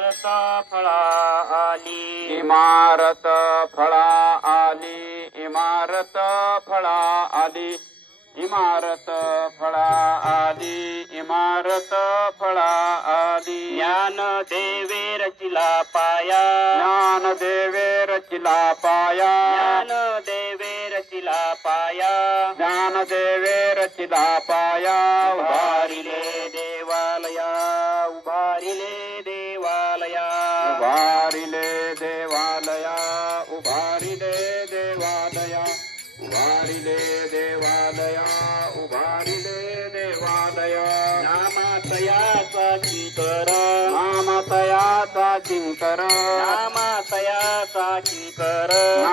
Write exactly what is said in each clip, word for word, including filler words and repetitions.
इमारत फळा आली, इमारत फळा आली, इमारत फळा आली, इमारत फळा आली, इमारत फळा आली. ज्ञान देवे रचिला पाया, ज्ञान देवे रचिला पाया, ज्ञान देवे रचिला पाया, ज्ञान देवे रचिला पाया. उभारिले देवालया, उभारिले देवालया, उभारिले देवालया, उभारिले देवालया, उभारिले देवालया, उभारिले देवालया. नामातयाचा किंकर, नामतयाचा किंकर, नामातयाचा किंकर,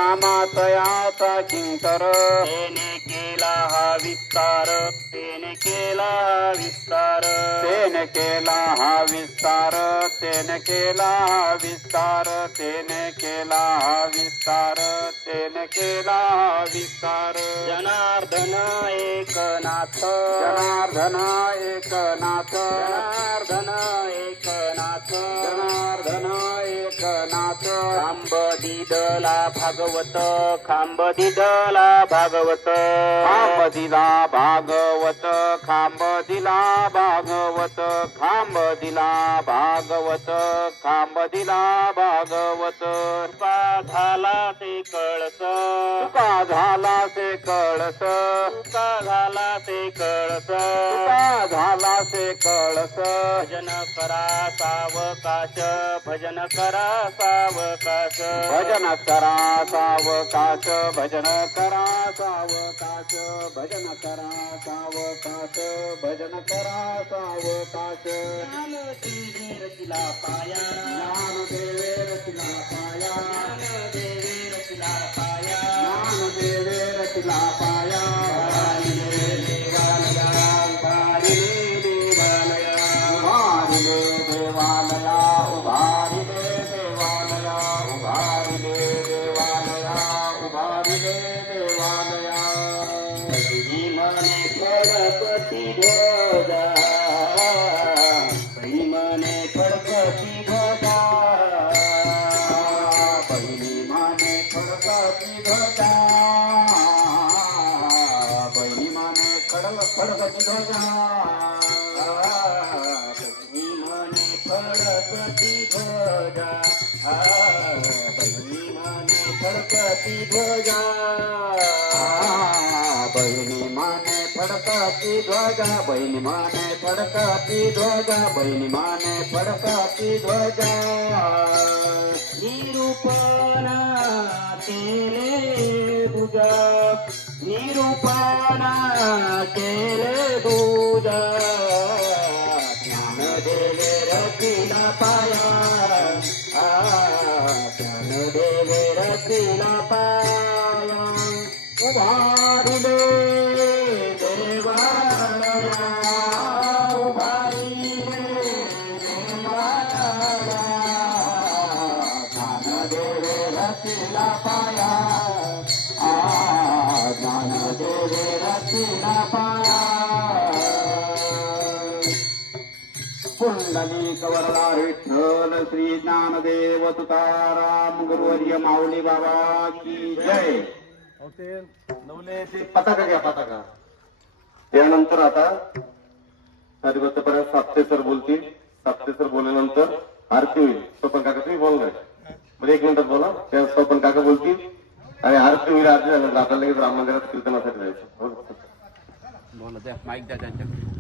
नामतयाचा किंकर. तेने केला हा विस्तार, तेने केला हा विस्तार, तेने केला हा विस्तार, तेने केला हा विस्तार, तेने केला हा विस्तार, तेने केला हा विस्तार. जनार्दन एकनाथ, जनार्दन एकनाथ, जनार्दन एकनाथ, जनार्दन एकनाथ. खांब दिदला भागवत, खांब दिदला भागवत, खांब दिला भागवत, खांब दिला भागवत, खांब दिला भागवत, खांब दिला भागवत. तुका झाला ते कळस, तुका झाला से कळस, तुका झाला ते कळस, तुका झाला से कळस. भजन करा सावकाश, भजन करा सावकाश, भजन करा सावकाश, भजन करा सावकाश, भजन करा सावकाश, भजन करा सावकाश. ज्ञान देवे रचिला पाया, ज्ञान देवे रचिला पाया, ज्ञान देवे रचिला पाया, ज्ञान देवे रचिला पाया. उभारिले देवालया, उभारिले देवालया, उभारिले देवालया, उभारिले देवालया, उभारिले देवालया, उभारिले देवालया. बहिणी मने गणपती ध्वजा, बहिणी मने गणपती ध्वजा, बहिणी माने खडकाची ध्वजा, बहिणी माने खडक खडकाची ध्वजा. बहिणी मने गणपती ध्वजा, बहिणी मने गणपती ध्वजा, बहिणी माने फडकाची ध्वजा, बहिणी माने फडकाची ध्वजा, बहिणी माने फडकाची ध्वजा. निरूपणा केले पूजा, निरूपणा केले पूजा, ज्ञान देवे रचिला पाया, ज्ञान देवे रचिला पाया. उभारिले देवालया, उभारिले देवालया, ज्ञान देवे रचिला पाया, ज्ञान देवे रचिला पाया. पुंडलिक वरदा विठ्ठल श्री ज्ञानदेव तुकाराम गुरुवर्य माऊली बाबा की जय. ते नवले ते पताका घ्या पताका. त्यानंतर आता हरिभक्तपर्यंत साप्ते सर बोलतील. साप्ते सर बोलल्यानंतर आरती होईल. स्वपन काका तुम्ही बोलणार म्हणजे एक मिनिटात बोला. त्या स्वपन काका बोलतील आणि आरती होईल. आरती झाल्यानंतर आपल्याला लगेच राम मंदिरात कीर्तनासाठी जायचं. बोला द्या माईक द्या त्यांच्याकडे.